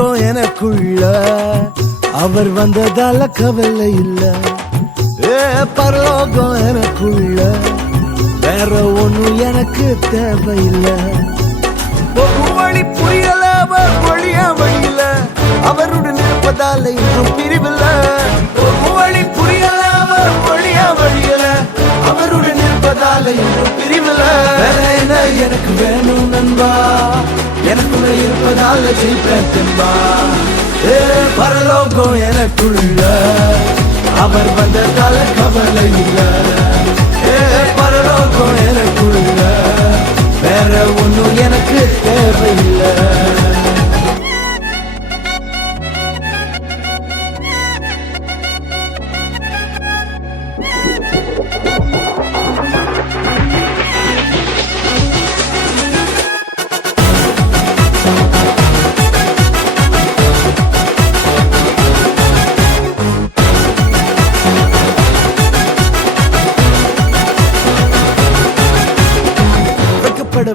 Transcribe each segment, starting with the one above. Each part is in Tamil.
பரலோகம் எனக்குள்ள அவர் வந்ததால கவலை இல்ல. பரலோகம் எனக்குள்ள வேற ஒண்ணும் எனக்கு தேவையில்லை. ஒரு வழி புரியல அவர் வழியா வழியில அவருடன் இருப்பதால இன்னும் பிரிவில்ல. ஒரு வழி புரியல அவர் வழியா வழியில அவருடன் இருப்பதால இன்னும் பிரிவில்ல. வேற என்ன எனக்கு வேணும் நண்பா, எனக்குள்ள இருப்பதால ஜெயிப்பேன் தெம்பா. பரலோகம் எனக்குள்ள அவர் வந்ததால கவலை இல்ல. பரலோகம் எனக்குள்ள வேற ஒண்ணும் எனக்கு தேவையில்லை.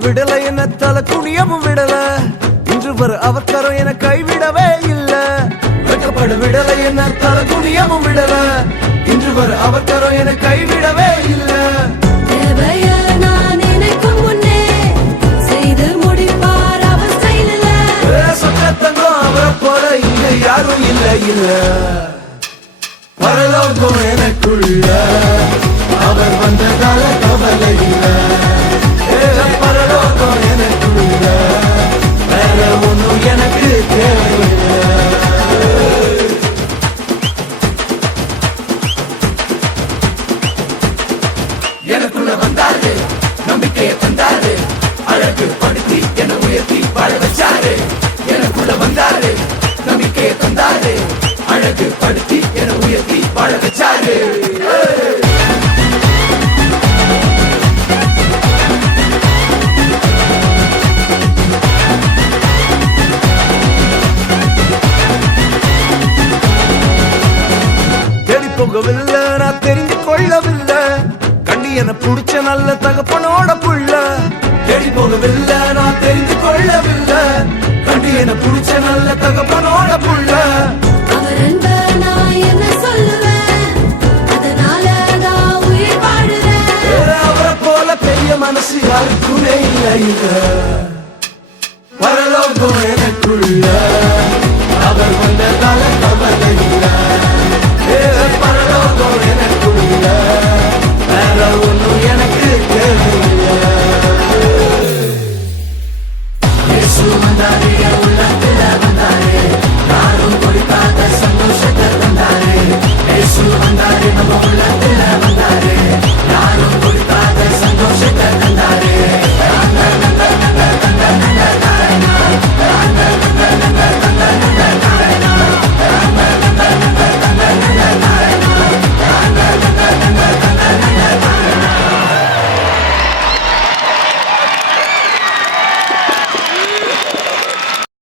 விடல என்ன தலை குனியவும் விடல, இன்று வர அவர் கரம் என கைவிடவே இல்ல. வெட்கப்பட விடல என்ன தலை குனியவும் விடல, இன்று வர அவர் கரம் என கைவிடவே இல்ல. நான் முன்னே செய்து முடிப்பார் அவர் செயலில. சொந்தத்தங்கம் அவரை போல இங்க யாரும் இல்ல இல்ல. பரலோகம் எனக்குள்ள அவர் வந்ததால கவலை இல்ல. பரலோகம் எனக்குள்ள வேற ஒண்ணும் எனக்கு தேவையில்லை. எனக்குள்ள வந்தாரு, நம்பிக்கையை தந்தாரு, அழகு படுத்தி என உயர்த்தி வாழ வச்சாரு. எனக்குள்ள வந்தாரு, நம்பிக்கையை தந்தாரு, அழகு படுத்தி என உயர்த்தி வாழ வச்சாரு. போகவில்லை நான் தெரிந்து கொள்ளவில்லை, கண்ணி என புடிச்ச நல்ல தகப்பனோட புள்ள. தேடி போகவில்லை நான் தெரிந்து கொள்ளவில்லை, கண்ணி என புடிச்ச நல்ல தகப்பனோட புள்ள.